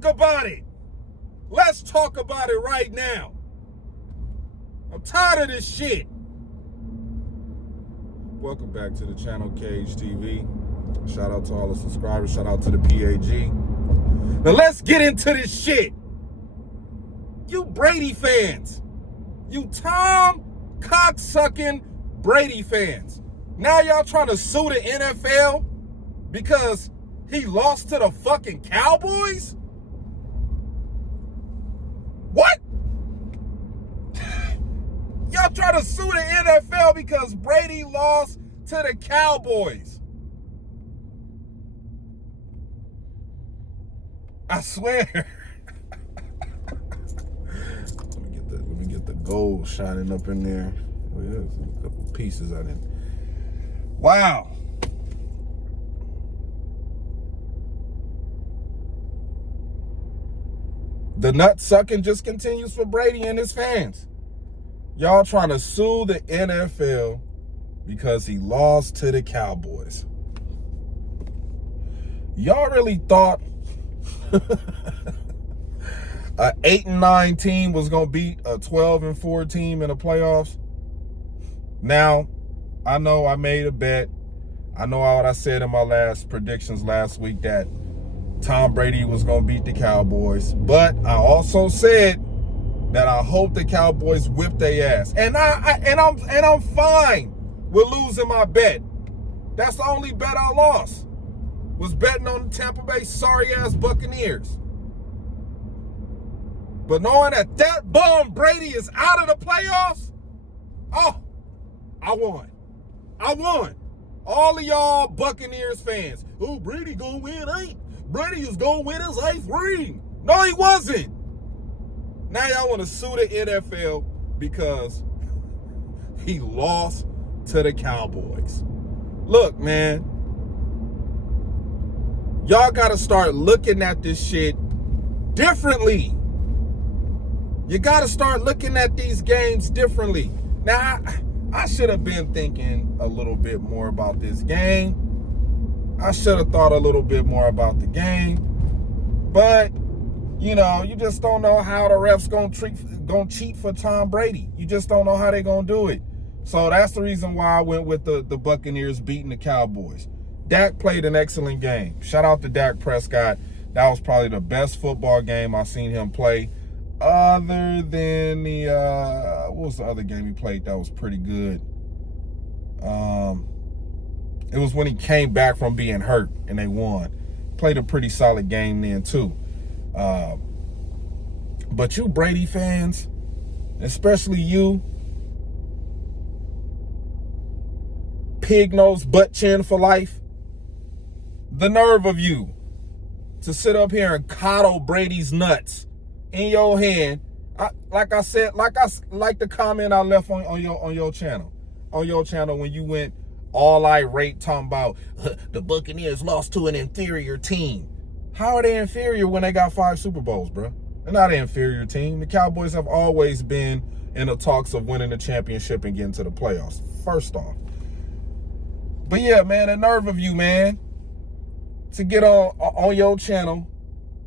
talk about it. Let's talk about it right now. I'm tired of this shit. Welcome back to the channel, Cage TV. Shout out to all the subscribers. Shout out to the PAG. Now let's get into this shit. You Brady fans. You Tom cocksucking Brady fans. Now y'all trying to sue the NFL because he lost to the fucking Cowboys? What? Y'all trying to sue the NFL because Brady lost to the Cowboys? I swear. Let me get the gold shining up in there. Oh, yeah, there's a couple pieces I didn't. Wow. The nut sucking just continues for Brady and his fans. Y'all trying to sue the NFL because he lost to the Cowboys. Y'all really thought a 8-9 team was gonna beat a 12-4 team in the playoffs? Now, I know I made a bet. I know what I said in my last predictions last week, that Tom Brady was gonna beat the Cowboys. But I also said that I hope the Cowboys whip their ass. And I'm fine with losing my bet. That's the only bet I lost. Was betting on the Tampa Bay sorry-ass Buccaneers. But knowing that bum Brady is out of the playoffs, oh, I won. I won. All of y'all Buccaneers fans, oh, Brady gonna win 8. Brady is gonna win his 8th ring. No, he wasn't. Now y'all want to sue the NFL because he lost to the Cowboys. Look, man. Y'all got to start looking at this shit differently. You got to start looking at these games differently. Now, I should have been thinking a little bit more about this game. I should have thought a little bit more about the game. But, you know, you just don't know how the refs gonna cheat for Tom Brady. You just don't know how they're going to do it. So that's the reason why I went with the Buccaneers beating the Cowboys. Dak played an excellent game. Shout out to Dak Prescott. That was probably the best football game I've seen him play. Other than the, what was the other game he played that was pretty good? It was when he came back from being hurt and they won. Played a pretty solid game then too. But you Brady fans, especially you, pig nose butt chin for life, the nerve of you to sit up here and coddle Brady's nuts in your hand. Like the comment I left on your channel when you went all irate talking about the Buccaneers lost to an inferior team. How are they inferior when they got 5 Super Bowls, bro? They're not an inferior team. The Cowboys have always been in the talks of winning the championship and getting to the playoffs, first off. But yeah, man, the nerve of you, man, to get on your channel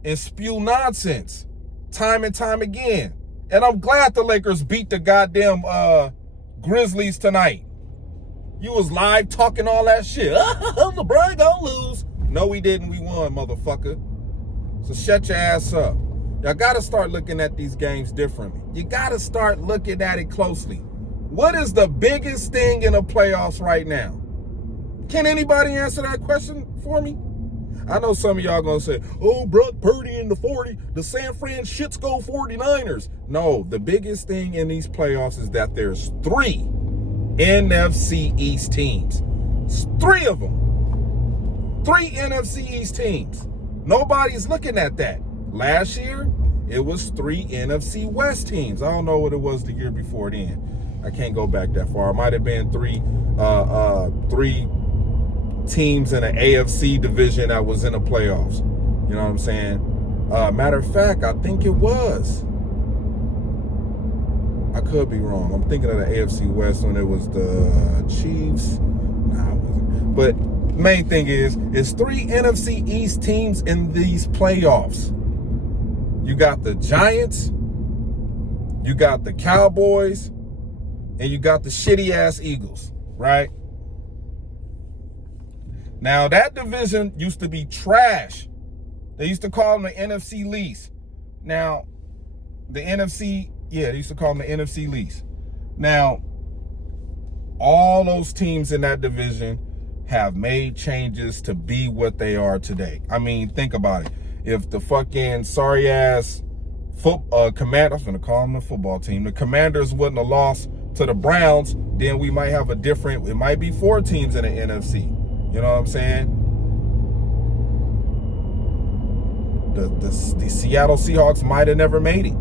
and spew nonsense time and time again. And I'm glad the Lakers beat the goddamn Grizzlies tonight. You was live talking all that shit. LeBron gonna lose. No, we didn't. We won, motherfucker. So shut your ass up. Y'all got to start looking at these games differently. You got to start looking at it closely. What is the biggest thing in the playoffs right now? Can anybody answer that question for me? I know some of y'all gonna say, oh, Brock Purdy in the San Francisco 49ers. No, the biggest thing in these playoffs is that there's 3 NFC East teams. It's 3 of them. 3 NFC East teams. Nobody's looking at that. Last year, it was 3 NFC West teams. I don't know what it was the year before then. I can't go back that far. It might have been 3 teams in an AFC division that was in the playoffs. You know what I'm saying? Matter of fact, I think it was. I could be wrong. I'm thinking of the AFC West when it was the Chiefs. Nah, it wasn't. But main thing is, it's 3 NFC East teams in these playoffs. You got the Giants, you got the Cowboys, and you got the shitty ass Eagles, right? Now that division used to be trash. They used to call them the NFC least. Now, the NFC, they used to call them the NFC least. Now, all those teams in that division have made changes to be what they are today. I mean, think about it. If the fucking sorry ass Commanders, I'm gonna call them a football team, the Commanders wouldn't have lost to the Browns, then we might have it might be 4 teams in the NFC. You know what I'm saying? The Seattle Seahawks might have never made it.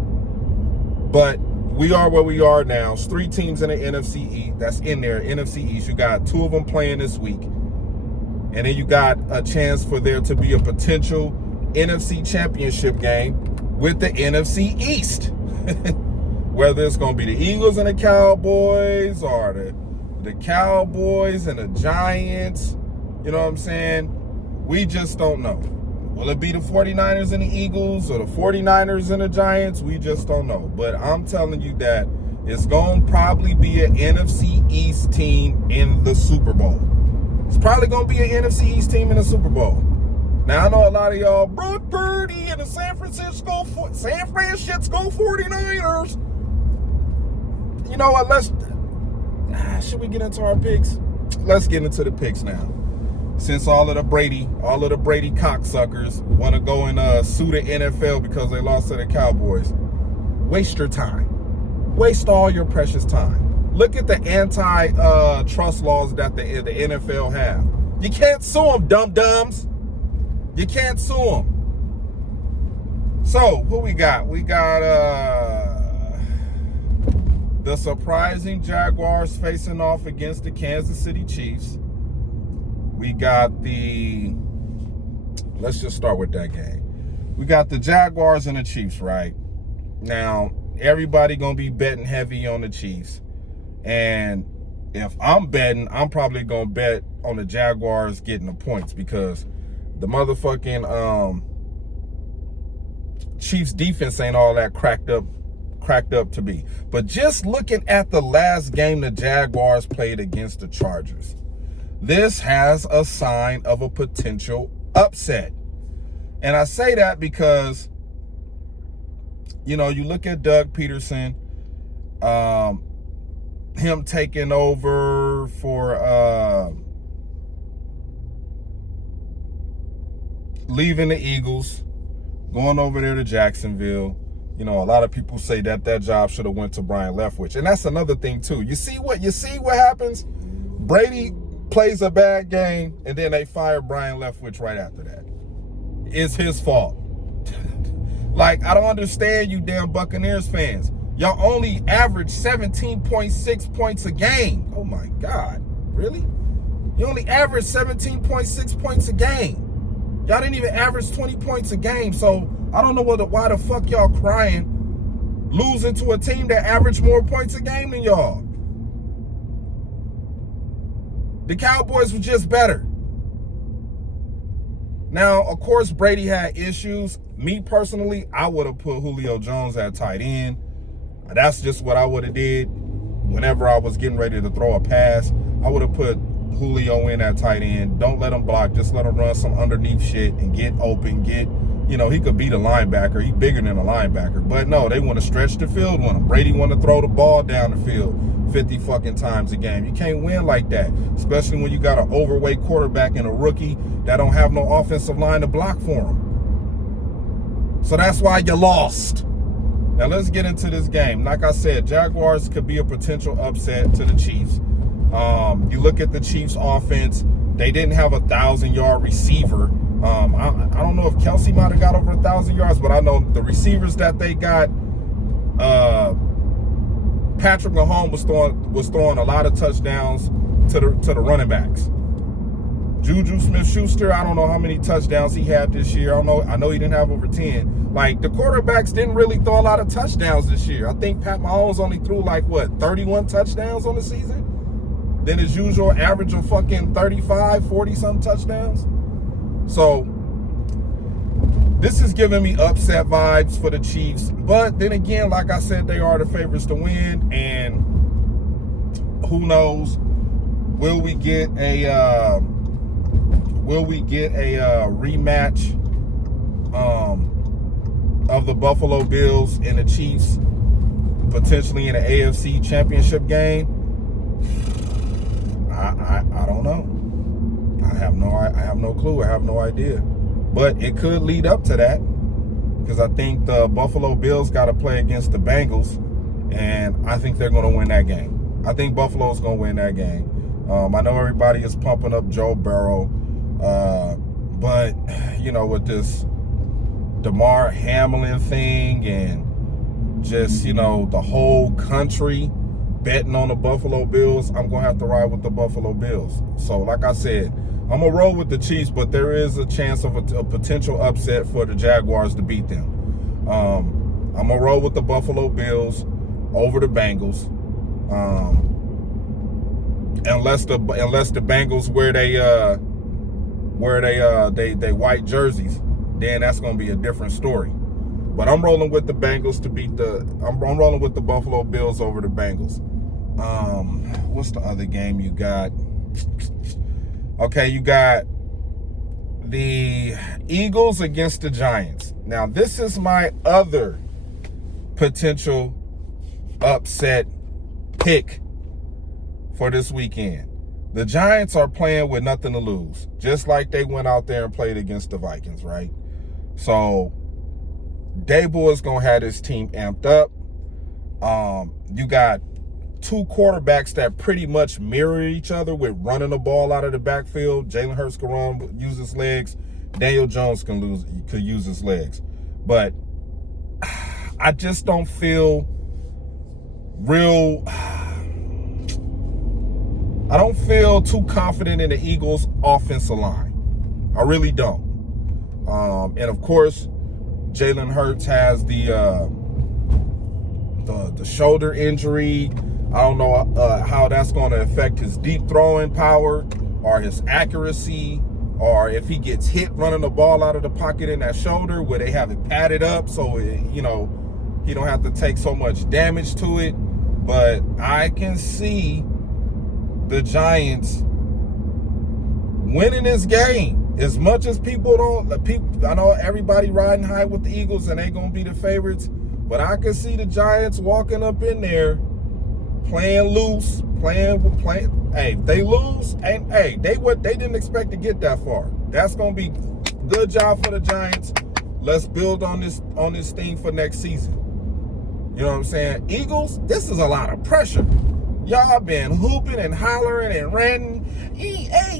But we are where we are now. It's 3 teams in the NFC East that's in there, NFC East. You got 2 of them playing this week. And then you got a chance for there to be a potential NFC championship game with the NFC East. Whether it's going to be the Eagles and the Cowboys or the Cowboys and the Giants. You know what I'm saying? We just don't know. Will it be the 49ers and the Eagles or the 49ers and the Giants? We just don't know. But I'm telling you that it's going to probably be an NFC East team in the Super Bowl. It's probably going to be an NFC East team in the Super Bowl. Now, I know a lot of y'all, Brock Purdy and the San Francisco 49ers. You know what? Should we get into our picks? Let's get into the picks now. Since all of the Brady cocksuckers want to go and sue the NFL because they lost to the Cowboys, waste your time. Waste all your precious time. Look at the anti-trust laws that the NFL have. You can't sue them, dum-dums. You can't sue them. So, who we got? We got the surprising Jaguars facing off against the Kansas City Chiefs. We got let's just start with that game. We got the Jaguars and the Chiefs, right? Now, everybody going to be betting heavy on the Chiefs. And if I'm betting, I'm probably going to bet on the Jaguars getting the points because the motherfucking Chiefs defense ain't all that cracked up to be. But just looking at the last game the Jaguars played against the Chargers, this has a sign of a potential upset. And I say that because, you know, you look at Doug Peterson, him taking over for leaving the Eagles, going over there to Jacksonville. You know, a lot of people say that job should have went to Brian Leftwich. And that's another thing too. You see what happens? Brady plays a bad game, and then they fire Brian Leftwich right after that. It's his fault. Like, I don't understand you damn Buccaneers fans. Y'all only average 17.6 points a game. Oh my God. Really? You only average 17.6 points a game. Y'all didn't even average 20 points a game. So I don't know why the fuck y'all crying losing to a team that averaged more points a game than y'all. The Cowboys were just better. Now, of course, Brady had issues. Me personally, I would have put Julio Jones at tight end. That's just what I would have did. Whenever I was getting ready to throw a pass, I would have put Julio in at tight end. Don't let him block. Just let him run some underneath shit and get open. He could beat a linebacker. He's bigger than a linebacker. But no, they want to stretch the field with him. Brady want to throw the ball down the field 50 fucking times a game. You can't win like that, especially when you got an overweight quarterback and a rookie that don't have no offensive line to block for him. So that's why you lost. Now let's get into this game. Like I said, Jaguars could be a potential upset to the Chiefs. You look at the Chiefs offense, they didn't have a 1,000-yard receiver. I don't know if Kelsey might have got over 1,000 yards, but I know the receivers that they got, Patrick Mahomes was throwing a lot of touchdowns to the running backs. Juju Smith-Schuster, I don't know how many touchdowns he had this year. I know he didn't have over 10. Like, the quarterbacks didn't really throw a lot of touchdowns this year. I think Pat Mahomes only threw 31 touchdowns on the season. Then his usual average of fucking 35, 40-something touchdowns. So, This is giving me upset vibes for the Chiefs. But then again, like I said, they are the favorites to win. And who knows? Will we get a rematch of the Buffalo Bills and the Chiefs potentially in an AFC championship game? I don't know. I have no clue. I have no idea. But it could lead up to that, because I think the Buffalo Bills got to play against the Bengals, and I think they're going to win that game. I think Buffalo's going to win that game. I know everybody is pumping up Joe Burrow, but, you know, with this DeMar Hamlin thing and just, you know, the whole country betting on the Buffalo Bills, I'm going to have to ride with the Buffalo Bills. So, like I said, I'm going to roll with the Chiefs, but there is a chance of a potential upset for the Jaguars to beat them. I'm going to roll with the Buffalo Bills over the Bengals. Unless the Bengals wear they white jerseys, then that's going to be a different story. But I'm rolling with the Bengals to beat I'm rolling with the Buffalo Bills over the Bengals. What's the other game you got? Okay, you got the Eagles against the Giants. Now, this is my other potential upset pick for this weekend. The Giants are playing with nothing to lose, just like they went out there and played against the Vikings, right? So, Dable is going to have his team amped up. You got two quarterbacks that pretty much mirror each other with running the ball out of the backfield. Jalen Hurts can use his legs. Daniel Jones could use his legs. But I just don't feel I don't feel too confident in the Eagles' offensive line. I really don't. And of course, Jalen Hurts has the shoulder injury. I don't know how that's going to affect his deep throwing power or his accuracy, or if he gets hit running the ball out of the pocket in that shoulder, where they have it padded up so he don't have to take so much damage to it. But I can see the Giants winning this game. As much as I know everybody riding high with the Eagles and they gonna be the favorites, but I can see the Giants walking up in there, playing loose, playing. Hey, if they lose, and hey, they didn't expect to get that far. That's gonna be good job for the Giants. Let's build on this thing for next season. You know what I'm saying? Eagles, this is a lot of pressure. Y'all been hooping and hollering and ranting. G-A-G-A-G-A-Y-K.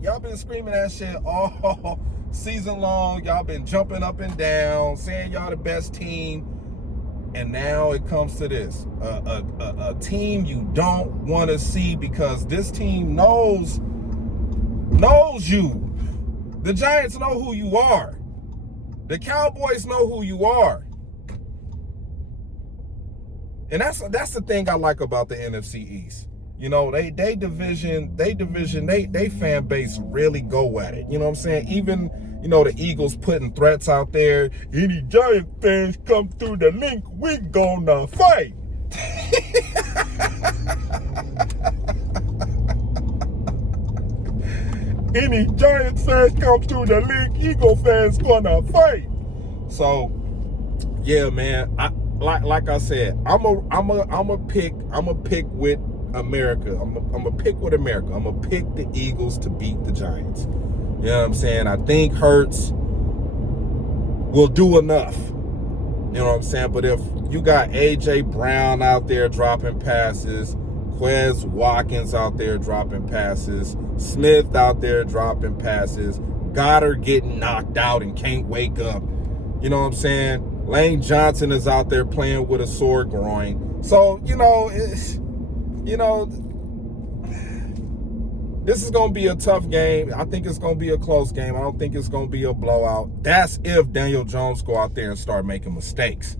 Y'all been screaming that shit all season long. Y'all been jumping up and down, saying y'all the best team. And now it comes to this. A team you don't want to see, because this team knows you. The Giants know who you are. The Cowboys know who you are. And that's the thing I like about the NFC East. You know, they fan base really go at it. You know what I'm saying? Even, you know, the Eagles putting threats out there. Any Giant fans come through the link, we gonna fight. Any Giant fans come through the link, Eagle fans gonna fight. So, yeah, man. Like I said, I'm a pick with America. I'm a pick with America. I'm gonna pick the Eagles to beat the Giants. You know what I'm saying? I think Hurts will do enough. You know what I'm saying? But if you got A.J. Brown out there dropping passes, Quez Watkins out there dropping passes, Smith out there dropping passes, Goddard getting knocked out and can't wake up. You know what I'm saying? Lane Johnson is out there playing with a sore groin. So, this is going to be a tough game. I think it's going to be a close game. I don't think it's going to be a blowout. That's if Daniel Jones go out there and start making mistakes.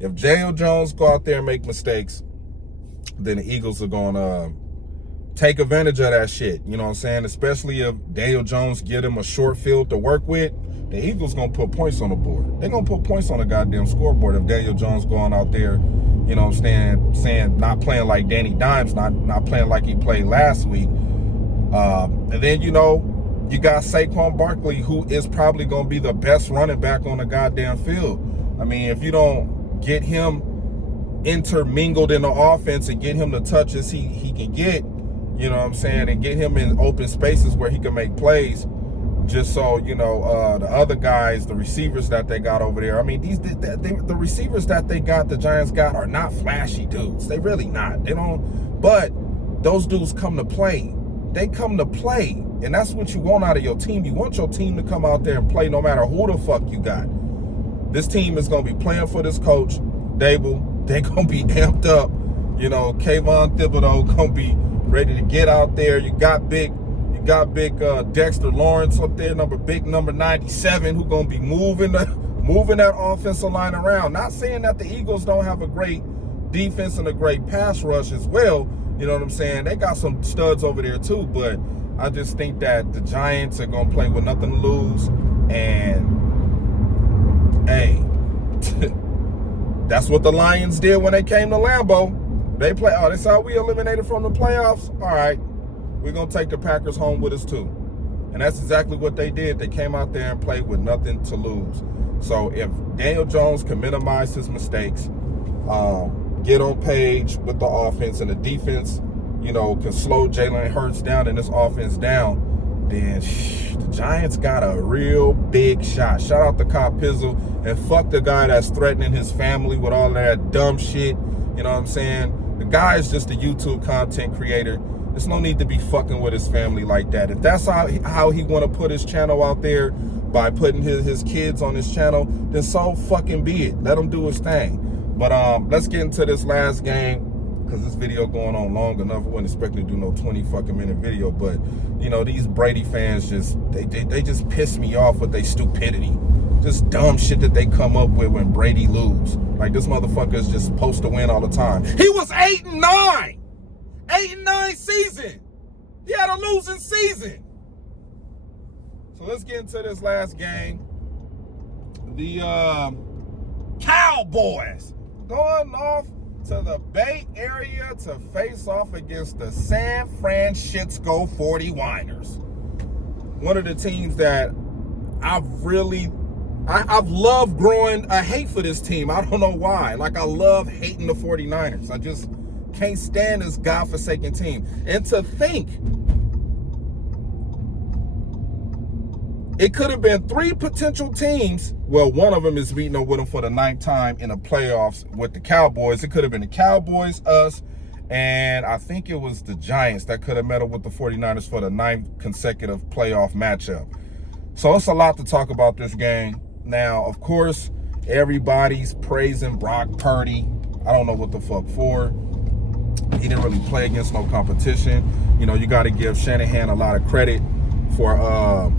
If Daniel Jones go out there and make mistakes, then the Eagles are going to take advantage of that shit. You know what I'm saying? Especially if Daniel Jones get him a short field to work with, the Eagles gonna put points on the board. They're gonna put points on the goddamn scoreboard if Daniel Jones going out there, you know what I'm saying not playing like Danny Dimes, not playing like he played last week. And then, you know, you got Saquon Barkley, who is probably gonna be the best running back on the goddamn field. I mean, if you don't get him intermingled in the offense and get him the touches he can get, you know what I'm saying, and get him in open spaces where he can make plays, just so, you know, the other guys, the receivers that they got over there, I mean, the receivers that they got, the Giants got, are not flashy dudes. They really not. They don't, but those dudes come to play. They come to play, and that's what you want out of your team. You want your team to come out there and play no matter who the fuck you got. This team is going to be playing for this coach, Dable. They're going to be amped up. You know, Kayvon Thibodeau going to be ready to get out there. You got big Dexter Lawrence up there, number 97, who going to be moving that offensive line around. Not saying that the Eagles don't have a great defense and a great pass rush as well. You know what I'm saying? They got some studs over there too, but I just think that the Giants are going to play with nothing to lose. And, hey, that's what the Lions did when they came to Lambeau. They saw we eliminated from the playoffs. All right, we're going to take the Packers home with us too. And that's exactly what they did. They came out there and played with nothing to lose. So if Daniel Jones can minimize his mistakes, get on page with the offense, and the defense, you know, can slow Jalen Hurts down and this offense down, then the Giants got a real big shot. Shout out to Kyle Pizzle, and fuck the guy that's threatening his family with all that dumb shit. You know what I'm saying? The guy is just a YouTube content creator. There's no need to be fucking with his family like that. If that's how he want to put his channel out there, by putting his kids on his channel, then so fucking be it. Let him do his thing. But let's get into this last game, because this video going on long enough. I wasn't expecting to do no 20 fucking minute video, but you know, these Brady fans they just piss me off with their stupidity. Just dumb shit that they come up with when Brady lose. Like, this motherfucker is just supposed to win all the time. He was 8-9. 8-9 season. He had a losing season. So let's get into this last game. The Cowboys going off to the Bay Area to face off against the San Francisco 49ers. One of the teams that I've loved growing a hate for this team. I don't know why. Like, I love hating the 49ers. I just can't stand this godforsaken team. And to think, it could have been three potential teams. Well, one of them is meeting up with them for the 9th time in the playoffs with the Cowboys. It could have been the Cowboys, us, and I think it was the Giants that could have met up with the 49ers for the 9th consecutive playoff matchup. So it's a lot to talk about this game. Now, of course, everybody's praising Brock Purdy. I don't know what the fuck for. He didn't really play against no competition. You know, you got to give Shanahan a lot of credit for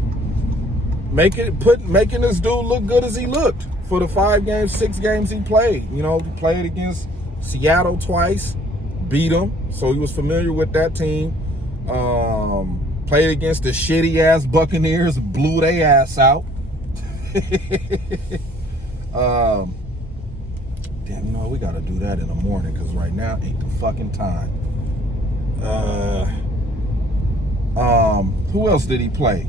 making this dude look good as he looked for the 6 games he played. You know, he played against Seattle twice, beat them, so he was familiar with that team. Played against the shitty ass Buccaneers, blew their ass out. Damn, you know, we gotta do that in the morning, because right now ain't the fucking time. Who else did he play?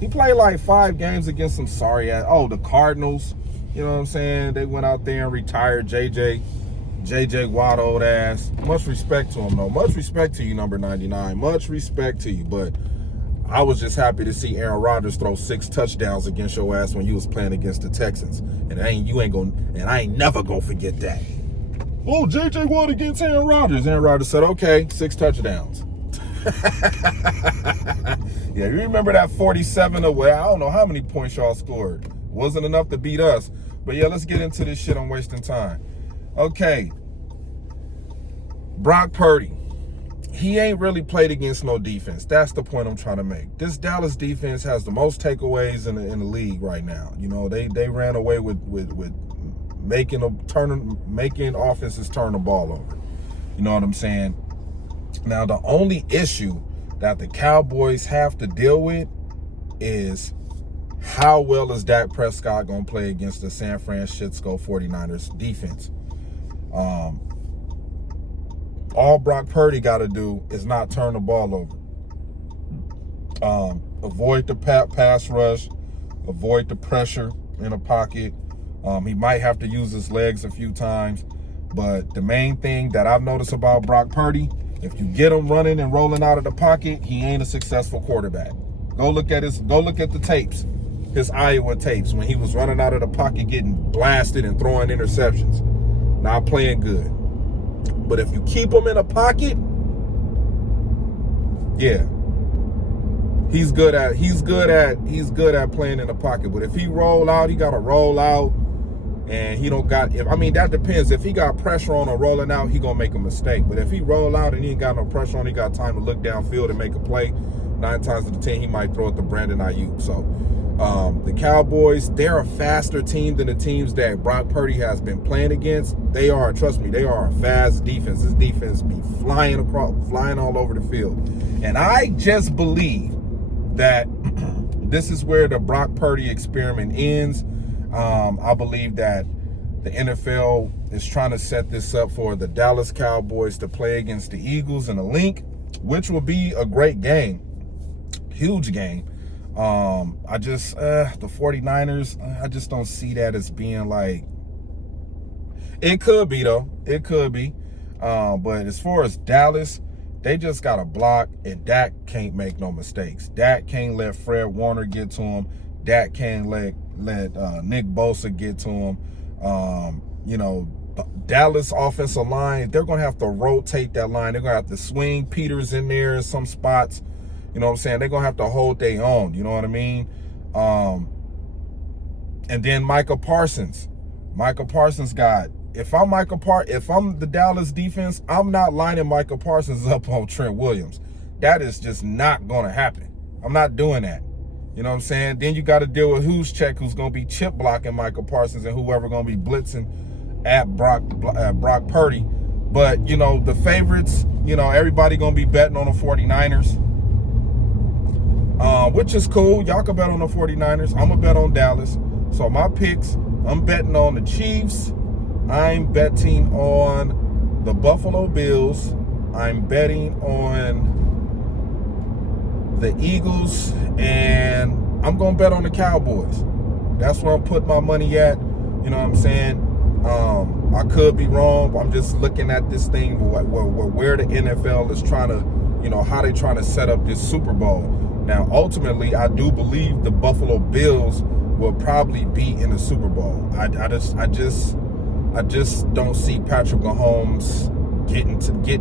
He played like 5 games against some sorry ass. Oh, the Cardinals. You know what I'm saying? They went out there and retired JJ Watt, old ass. Much respect to him, though. Much respect to you, number 99. Much respect to you. But I was just happy to see Aaron Rodgers throw 6 touchdowns against your ass when you was playing against the Texans. And I ain't never gonna forget that. Oh, JJ Watt against Aaron Rodgers. Aaron Rodgers said, okay, 6 touchdowns. Yeah, you remember that 47 away? I don't know how many points y'all scored. Wasn't enough to beat us. But yeah, let's get into this shit. I'm wasting time. Okay. Brock Purdy. He ain't really played against no defense. That's the point I'm trying to make. This Dallas defense has the most takeaways in the league right now. You know, they ran away with making offenses turn the ball over. You know what I'm saying? Now, the only issue that the Cowboys have to deal with is how well is Dak Prescott going to play against the San Francisco 49ers defense. All Brock Purdy got to do is not turn the ball over. Avoid the pass rush, avoid the pressure in the pocket. He might have to use his legs a few times, but the main thing that I've noticed about Brock Purdy, if you get him running and rolling out of the pocket, he ain't a successful quarterback. Go look at the tapes, his Iowa tapes, when he was running out of the pocket, getting blasted and throwing interceptions. Not playing good. But if you keep him in a pocket, yeah, he's good at playing in the pocket. But if he roll out, he got to roll out, and he don't got. That depends. If he got pressure on or rolling out, he gonna make a mistake. But if he roll out and he ain't got no pressure on, he got time to look downfield and make a play. 9 times out of 10, he might throw it to Brandon Ayuk. So the Cowboys, they're a faster team than the teams that Brock Purdy has been playing against. They are, trust me, they are a fast defense. This defense be flying all over the field. And I just believe that this is where the Brock Purdy experiment ends. I believe that the NFL is trying to set this up for the Dallas Cowboys to play against the Eagles in a link, which will be a great game. Huge game. The 49ers, I just don't see that as being like, it could be though. It could be. But as far as Dallas, they just got to block, and Dak can't make no mistakes. Dak can't let Fred Warner get to him. Dak can't let Nick Bosa get to him. Dallas offensive line, they're going to have to rotate that line. They're going to have to swing Peters in there in some spots. You know what I'm saying? They're going to have to hold their own. You know what I mean? And then Micah Parsons. Micah Parsons got, if I'm the Dallas defense, I'm not lining Micah Parsons up on Trent Williams. That is just not going to happen. I'm not doing that. You know what I'm saying? Then you got to deal with Juszczyk, who's going to be chip blocking Micah Parsons, and whoever going to be blitzing at Brock Purdy. But, the favorites, everybody going to be betting on the 49ers. Which is cool. Y'all can bet on the 49ers. I'm going to bet on Dallas. So my picks, I'm betting on the Chiefs. I'm betting on the Buffalo Bills. I'm betting on the Eagles. And I'm going to bet on the Cowboys. That's where I'm putting my money at. You know what I'm saying? I could be wrong, but I'm just looking at this thing where the NFL is trying to, how they trying to set up this Super Bowl. Now, ultimately, I do believe the Buffalo Bills will probably be in the Super Bowl. I just don't see Patrick Mahomes getting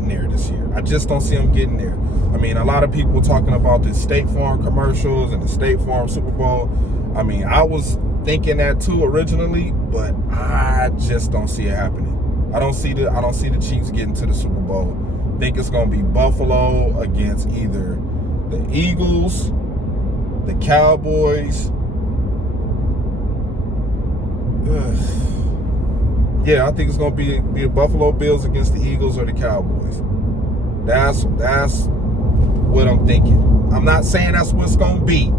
there this year. I just don't see him getting there. A lot of people talking about the State Farm commercials and the State Farm Super Bowl. I was thinking that too originally, but I just don't see it happening. I don't see the Chiefs getting to the Super Bowl. I think it's going to be Buffalo against either the Eagles, the Cowboys. Yeah, I think it's going to be the Buffalo Bills against the Eagles or the Cowboys. That's what I'm thinking. I'm not saying that's what it's going to be.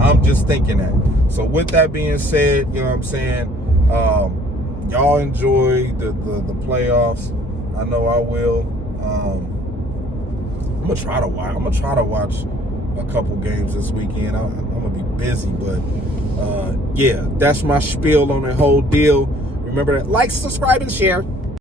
I'm just thinking that. So with that being said, you know what I'm saying, y'all enjoy the playoffs. I know I will. I'm gonna try to watch a couple games this weekend. I'm gonna be busy, but yeah, that's my spiel on the whole deal. Remember that, like, subscribe, and share.